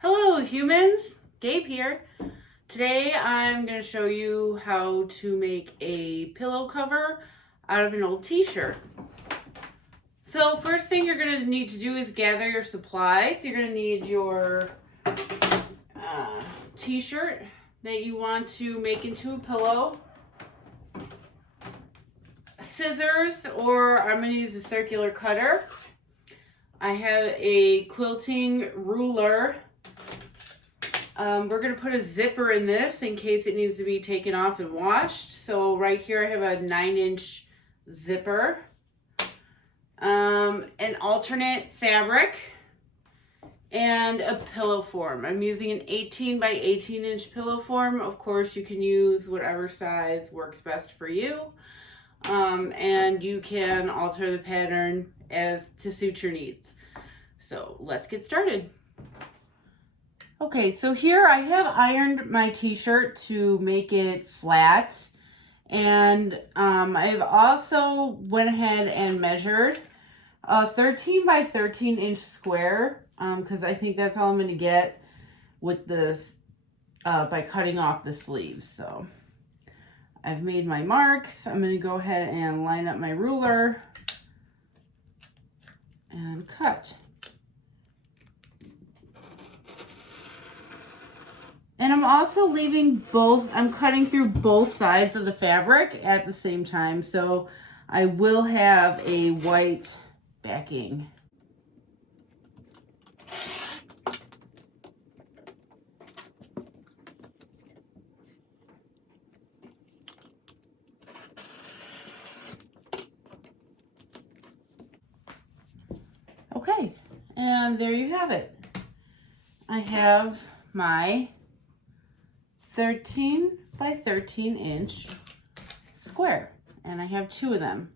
Hello humans, Gabe here. Today I'm going to show you how to make a pillow cover out of an old t-shirt. So first thing you're going to need to do is gather your supplies. You're going to need your t-shirt that you want to make into a pillow, scissors, or I'm going to use a circular cutter. I have a quilting ruler. We're going to put a zipper in this in case it needs to be taken off and washed. So right here I have a 9-inch zipper, an alternate fabric, and a pillow form. I'm using an 18 by 18 inch pillow form. Of course you can use whatever size works best for you, and you can alter the pattern as to suit your needs. So let's get started. Okay, so here I have ironed my t-shirt to make it flat, and I've also went ahead and measured a 13 by 13 inch square, because I think that's all I'm going to get with this by cutting off the sleeves. So I've made my marks. I'm going to go ahead and line up my ruler and cut. And I'm also leaving I'm cutting through both sides of the fabric at the same time, so I will have a white backing. Okay, and there you have it. I have my 13 by 13 inch square, and I have 2 of them.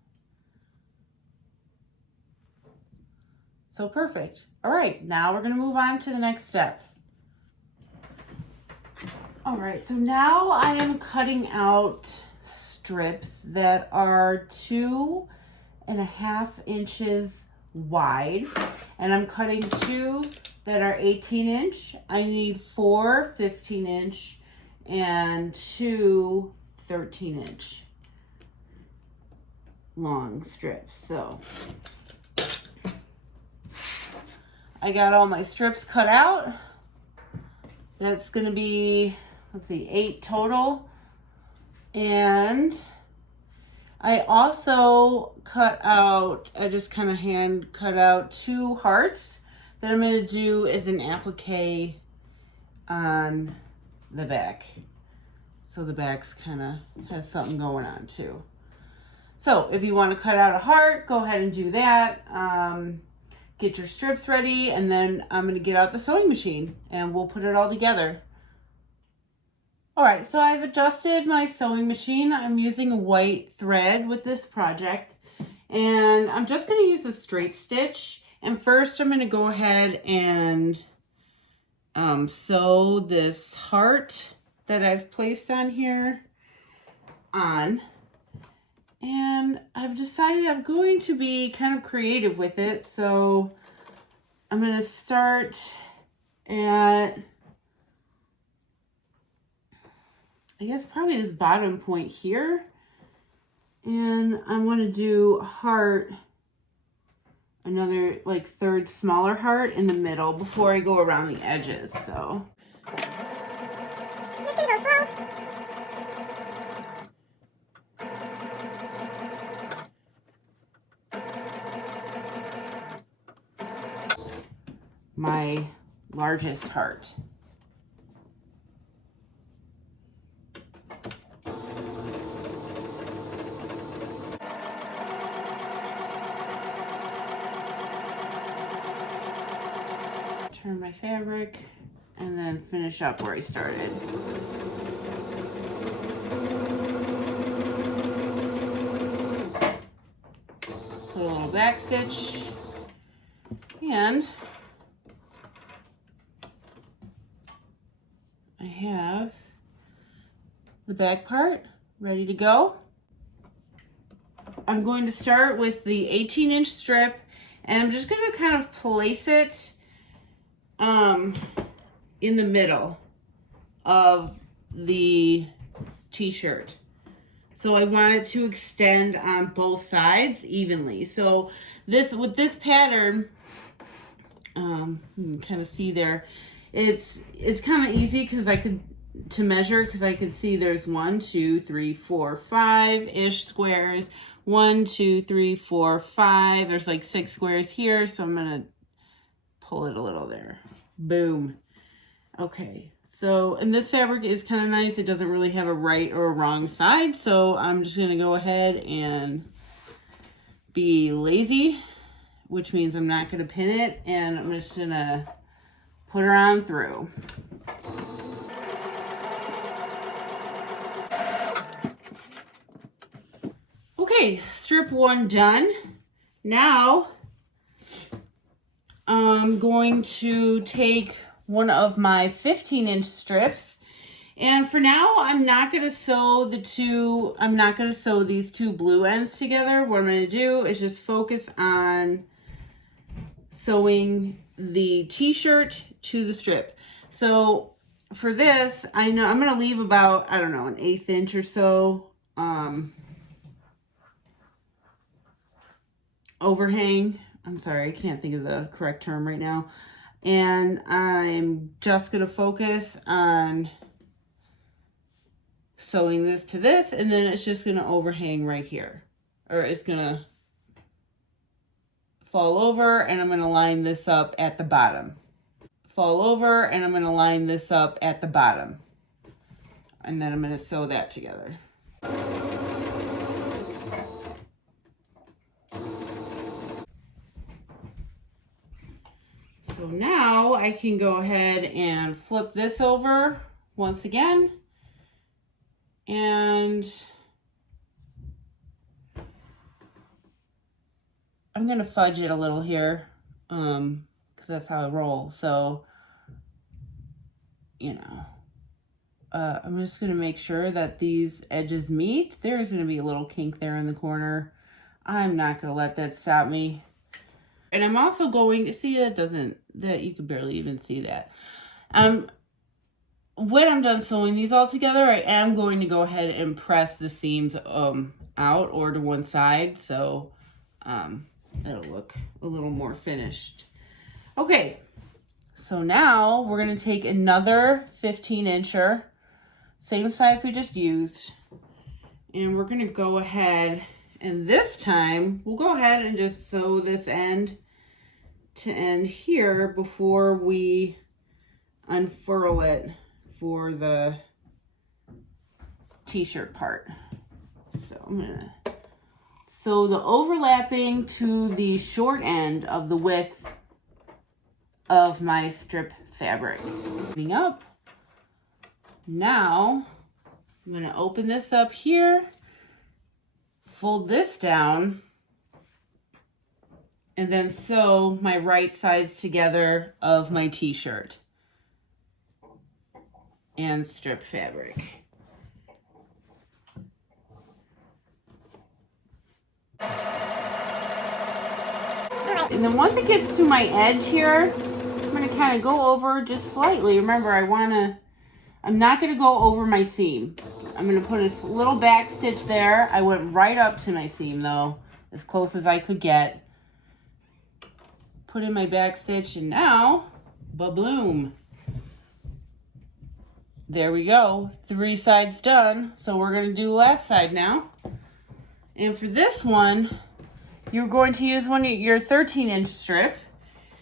So perfect. All right, now we're going to move on to the next step. All right, so now I am cutting out strips that are 2.5 inches wide, and I'm cutting 2 that are 18 inch. I need 4 15 inch and 2 13 inch long strips. So I got all my strips cut out. That's going to be, let's see, 8 total. And I also I just kind of hand cut out 2 hearts that I'm going to do as an applique on the back. So the back's kind of has something going on too. So if you want to cut out a heart, go ahead and do that. Get your strips ready, and then I'm going to get out the sewing machine and we'll put it all together. All right, so I've adjusted my sewing machine. I'm using a white thread with this project, and I'm just going to use a straight stitch. And first I'm going to go ahead and sew this heart that I've placed on here on. And I've decided I'm going to be kind of creative with it. So I'm going to start at, I guess, probably this bottom point here. And I want to do a heart, another like third smaller heart in the middle before I go around the edges. So my largest heart. Turn my fabric and then finish up where I started. Put a little back stitch, and I have the back part ready to go. I'm going to start with the 18-inch strip, and I'm just going to kind of place it in the middle of the t-shirt. So I want it to extend on both sides evenly. So with this pattern, you can kind of see there, it's kind of easy because to measure, because I could see there's 1, 2, 3, 4, 5-ish squares. 1, 2, 3, 4, 5. There's like 6 squares here, so I'm gonna pull it a little there. Boom. Okay, so, and this fabric is kind of nice. It doesn't really have a right or a wrong side, so I'm just gonna go ahead and be lazy, which means I'm not gonna pin it, and I'm just gonna put her on through. Okay, strip 1 done. Now I'm going to take one of my 15-inch strips, and for now I'm not going to sew these two blue ends together. What I'm going to do is just focus on sewing the t-shirt to the strip. So for this, I know I'm going to leave about, I don't know, an 1/8 inch or so overhang. I'm sorry, I can't think of the correct term right now. And I'm just going to focus on sewing this to this, and then it's just going to overhang right here. Or it's going to fall over, and I'm going to line this up at the bottom. Fall over, and I'm going to line this up at the bottom. And then I'm going to sew that together. So now I can go ahead and flip this over once again, and I'm going to fudge it a little here because that's how I roll. So, you know, I'm just going to make sure that these edges meet. There's going to be a little kink there in the corner. I'm not going to let that stop me. And I'm also going to see that you can barely even see that. When I'm done sewing these all together, I am going to go ahead and press the seams out or to one side, so it'll look a little more finished. Okay, so now we're going to take another 15-incher, same size we just used, and we're going to go ahead, and this time we'll go ahead and just sew this end to end here before we unfurl it for the t-shirt part. So I'm gonna sew the overlapping to the short end of the width of my strip fabric. Opening up. Now I'm gonna open this up here, fold this down, and then sew my right sides together of my t-shirt and strip fabric. And then once it gets to my edge here, I'm going to kind of go over just slightly. Remember, I'm not going to go over my seam. I'm going to put a little back stitch there. I went right up to my seam though, as close as I could get. Put in my back stitch, and now, ba-bloom. There we go, 3 sides done. So we're going to do the last side now. And for this one, you're going to use your 13-inch strip.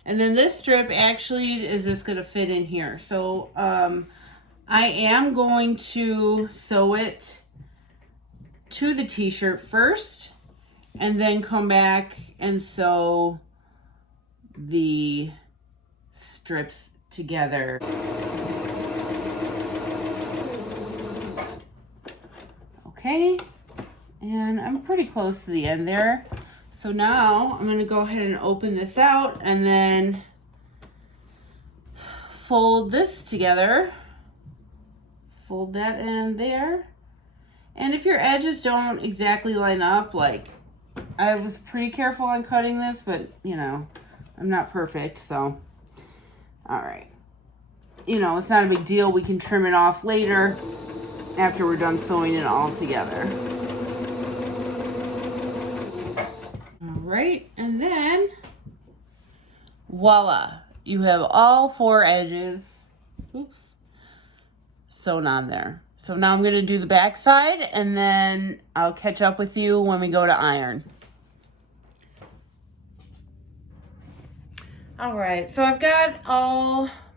And then this strip actually is just going to fit in here. So I am going to sew it to the t-shirt first, and then come back and sew the strips together. Okay, and I'm pretty close to the end there. So now I'm going to go ahead and open this out and then fold this together. Fold that in there. And if your edges don't exactly line up, like I was pretty careful on cutting this, but you know, I'm not perfect, so all right. you know, it's not a big deal. We can trim it off later after we're done sewing it all together. All right, and then voila, you have all 4 edges, oops, sewn on there. So now I'm gonna do the back side, and then I'll catch up with you when we go to iron. All right, so I've got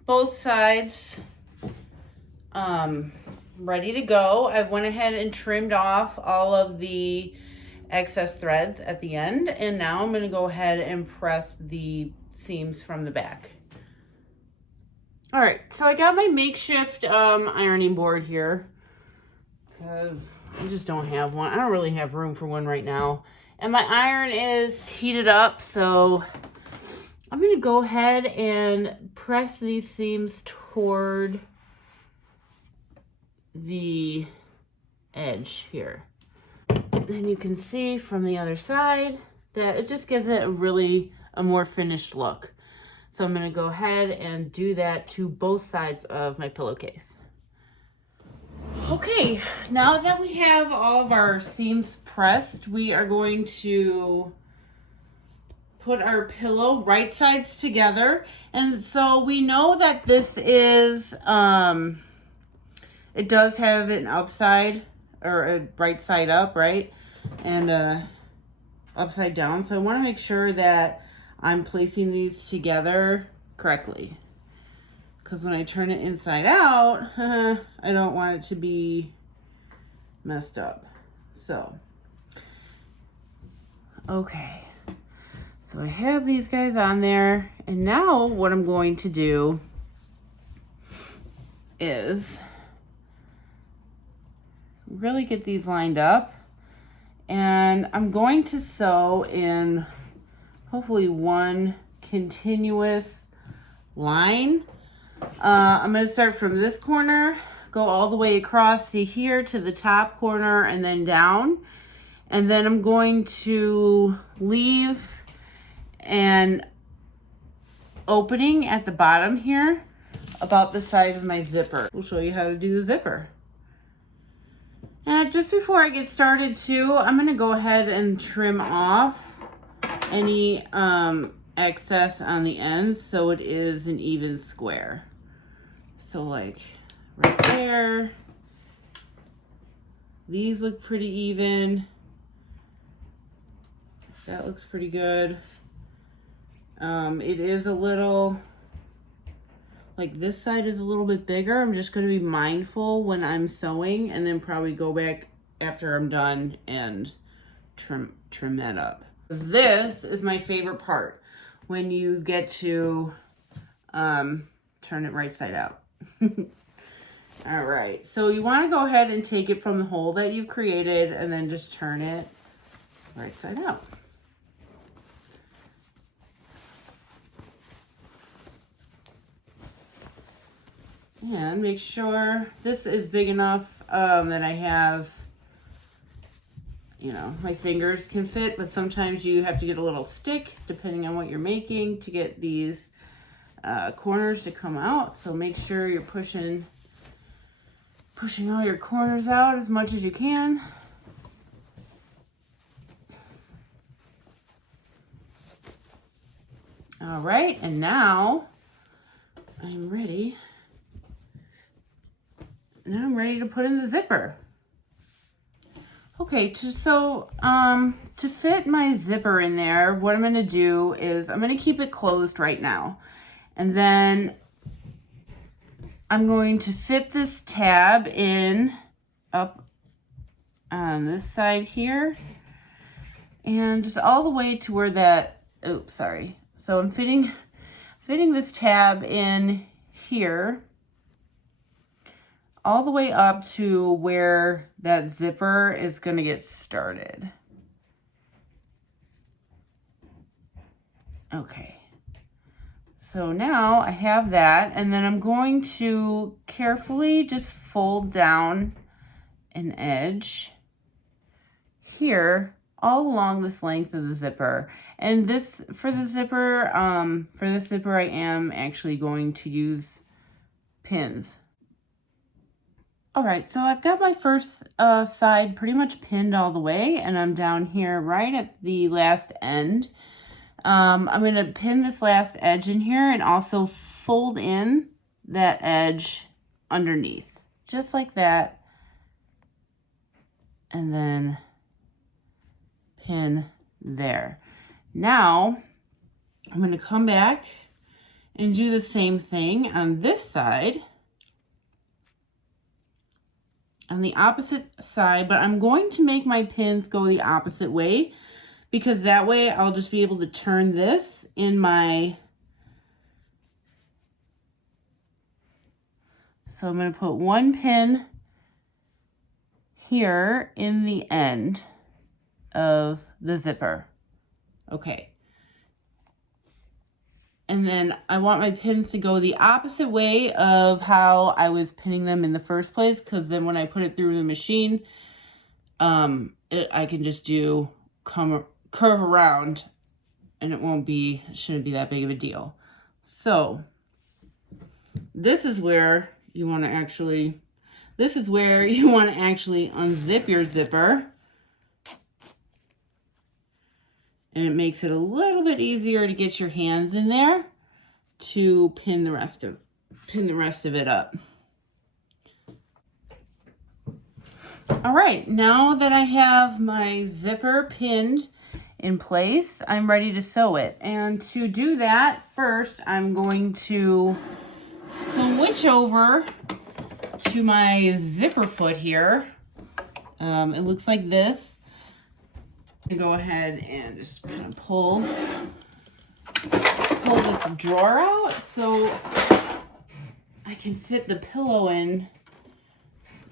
both sides ready to go. I went ahead and trimmed off all of the excess threads at the end, and now I'm gonna go ahead and press the seams from the back. All right, so I got my makeshift ironing board here because I just don't have one. I don't really have room for one right now. And my iron is heated up, so I'm gonna go ahead and press these seams toward the edge here. Then you can see from the other side that it just gives it a more finished look. So I'm gonna go ahead and do that to both sides of my pillowcase. Okay, now that we have all of our seams pressed, we are going to put our pillow right sides together. And so we know that this is, it does have an upside or a right side up, right? And upside down. So I want to make sure that I'm placing these together correctly. Because when I turn it inside out, I don't want it to be messed up. So, okay. So I have these guys on there. And now what I'm going to do is really get these lined up. And I'm going to sew in hopefully one continuous line. I'm going to start from this corner, go all the way across to here to the top corner and then down. And then I'm going to leave an opening at the bottom here about the size of my zipper. We'll show you how to do the zipper. And just before I get started too, I'm going to go ahead and trim off any excess on the ends so it is an even square. So like right there, these look pretty even. That looks pretty good. It is a little, like this side is a little bit bigger. I'm just going to be mindful when I'm sewing and then probably go back after I'm done and trim that up. This is my favorite part, when you get to turn it right side out. All right, so you want to go ahead and take it from the hole that you've created and then just turn it right side out. And make sure this is big enough that I have, you know, my fingers can fit, but sometimes you have to get a little stick depending on what you're making to get these corners to come out. So make sure you're pushing all your corners out as much as you can. All right, and now I'm ready. Now I'm ready to put in the zipper. Okay, to fit my zipper in there, what I'm going to do is I'm going to keep it closed right now. And then I'm going to fit this tab in up on this side here. And just all the way to where that, oops, sorry. So I'm fitting this tab in here, all the way up to where that zipper is going to get started. Okay. So now I have that, and then I'm going to carefully just fold down an edge here all along this length of the zipper. And for the zipper I am actually going to use pins. All right, so I've got my first side pretty much pinned all the way, and I'm down here right at the last end. I'm going to pin this last edge in here and also fold in that edge underneath, just like that. And then pin there. Now, I'm going to come back and do the same thing on this side. On the opposite side, but I'm going to make my pins go the opposite way because that way I'll just be able to turn this in my, so I'm going to put one pin here in the end of the zipper. Okay. And then I want my pins to go the opposite way of how I was pinning them in the first place, because then when I put it through the machine, I can just curve around and it shouldn't be that big of a deal. So this is where you want to actually unzip your zipper. And it makes it a little bit easier to get your hands in there to pin the rest of it up. All right, now that I have my zipper pinned in place, I'm ready to sew it. And to do that, first I'm going to switch over to my zipper foot here. It looks like this. Go ahead and just kind of pull this drawer out so I can fit the pillow in,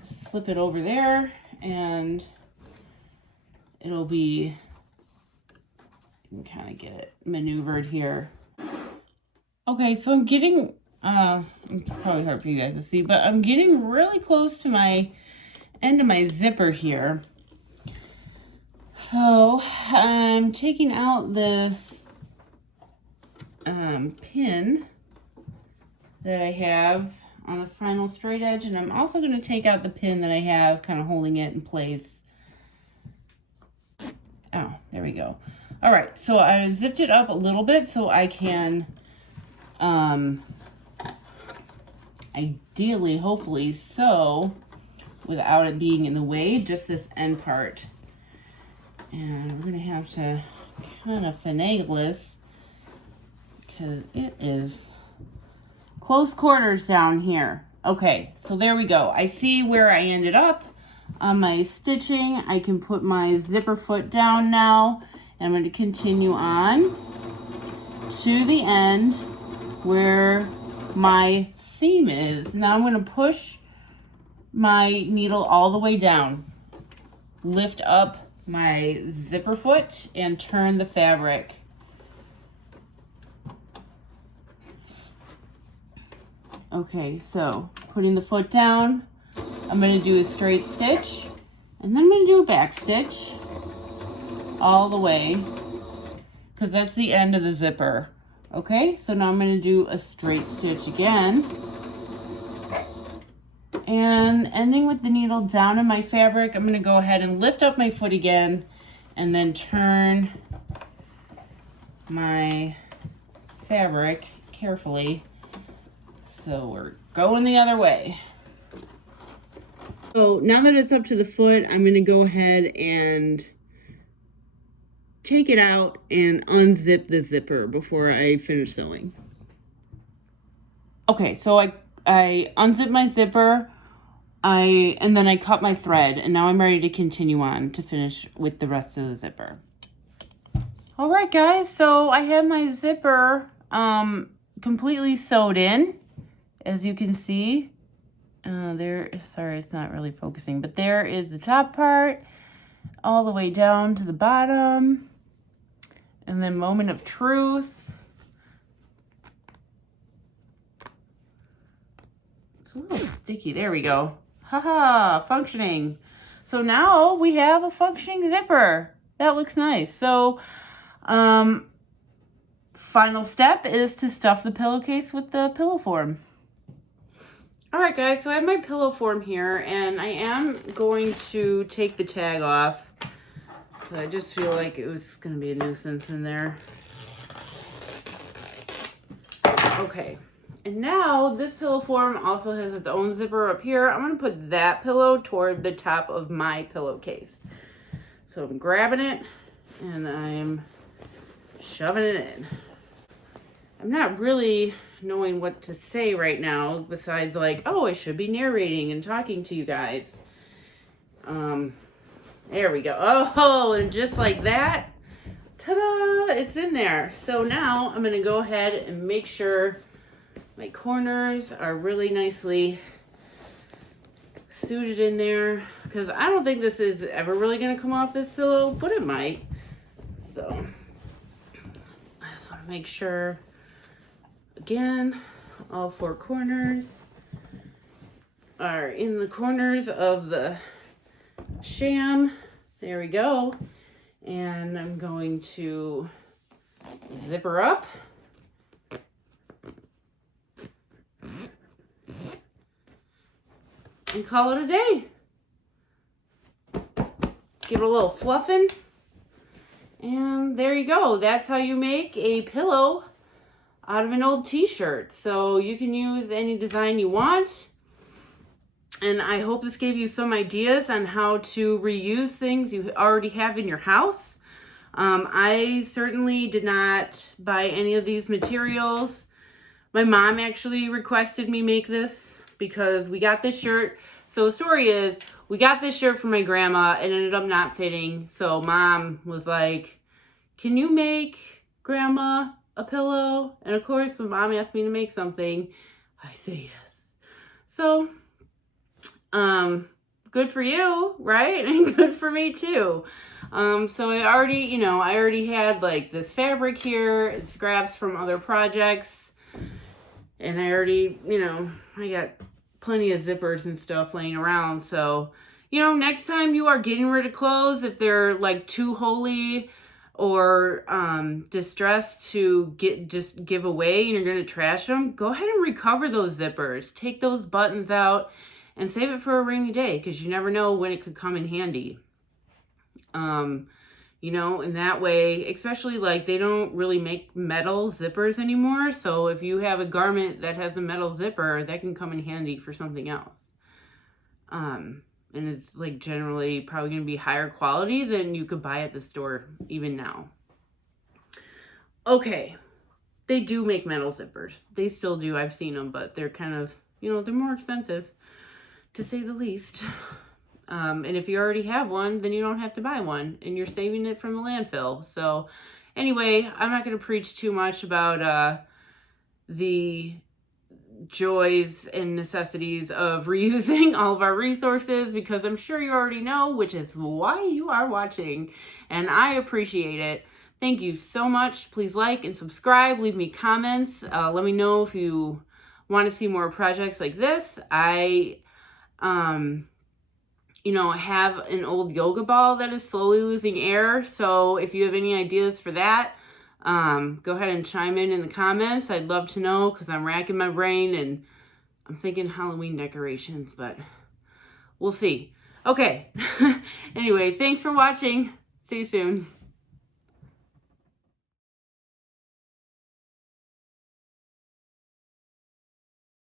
slip it over there, and it'll be, you can kind of get it maneuvered here. Okay, so I'm getting, it's probably hard for you guys to see, but I'm getting really close to my end of my zipper here. So I'm taking out this pin that I have on the final straight edge, and I'm also going to take out the pin that I have kind of holding it in place. Oh, there we go. All right, so I zipped it up a little bit so I can ideally, hopefully, sew without it being in the way, just this end part. And we're going to have to kind of finagle this because it is close quarters down here. Okay, so there we go. I see where I ended up on my stitching. I can put my zipper foot down now. And I'm going to continue on to the end where my seam is. Now I'm going to push my needle all the way down. Lift up my zipper foot and turn the fabric. Okay, so putting the foot down, I'm going to do a straight stitch, and then I'm going to do a back stitch all the way, because that's the end of the zipper. Okay, so now I'm going to do a straight stitch again, and ending with the needle down in my fabric, I'm going to go ahead and lift up my foot again and then turn my fabric carefully. So we're going the other way. So now that it's up to the foot, I'm going to go ahead and take it out and unzip the zipper before I finish sewing. Okay, so I unzipped my zipper, and then I cut my thread, and now I'm ready to continue on to finish with the rest of the zipper. All right, guys, so I have my zipper completely sewed in, as you can see. Sorry, it's not really focusing, but there is the top part all the way down to the bottom. And then moment of truth. It's a little sticky. There we go. Haha, functioning. So now we have a functioning zipper. That looks nice. So, final step is to stuff the pillowcase with the pillow form. All right, guys, so I have my pillow form here, and I am going to take the tag off. So I just feel like it was going to be a nuisance in there. Okay, and now this pillow form also has its own zipper up here. I'm going to put that pillow toward the top of my pillowcase. So I'm grabbing it, and I'm shoving it in. I'm not really knowing what to say right now besides like, oh, I should be narrating and talking to you guys. There we go. Oh, and just like that, ta-da, it's in there. So now I'm going to go ahead and make sure my corners are really nicely suited in there, because I don't think this is ever really going to come off this pillow, but it might. So I just want to make sure, again, all four corners are in the corners of the sham. There we go. And I'm going to zip her up. And call it a day. Give it a little fluffing. And there you go. That's how you make a pillow out of an old t-shirt. So you can use any design you want. And I hope this gave you some ideas on how to reuse things you already have in your house. I certainly did not buy any of these materials. My mom actually requested me make this because we got this shirt. So the story is, we got this shirt from my grandma. It ended up not fitting. So mom was like, can you make grandma a pillow? And of course, when mom asked me to make something, I say yes. So, good for you, right? And good for me too. So I already had like this fabric here. It scraps from other projects. And I already, I got plenty of zippers and stuff laying around. So, next time you are getting rid of clothes, if they're like too holy or distressed to give away and you're going to trash them, go ahead and recover those zippers. Take those buttons out and save it for a rainy day, because you never know when it could come in handy. In that way, especially like they don't really make metal zippers anymore. So if you have a garment that has a metal zipper, that can come in handy for something else. And it's like generally probably going to be higher quality than you could buy at the store even now. Okay. They do make metal zippers. They still do. I've seen them, but they're kind of, they're more expensive, to say the least. And if you already have one, then you don't have to buy one, and you're saving it from a landfill. So anyway, I'm not going to preach too much about the joys and necessities of reusing all of our resources, because I'm sure you already know, which is why you are watching, and I appreciate it. Thank you so much. Please like and subscribe. Leave me comments. Let me know if you want to see more projects like this. I have an old yoga ball that is slowly losing air. So if you have any ideas for that, go ahead and chime in the comments. I'd love to know, because I'm racking my brain and I'm thinking Halloween decorations, but we'll see. Okay. Anyway, thanks for watching. See you soon.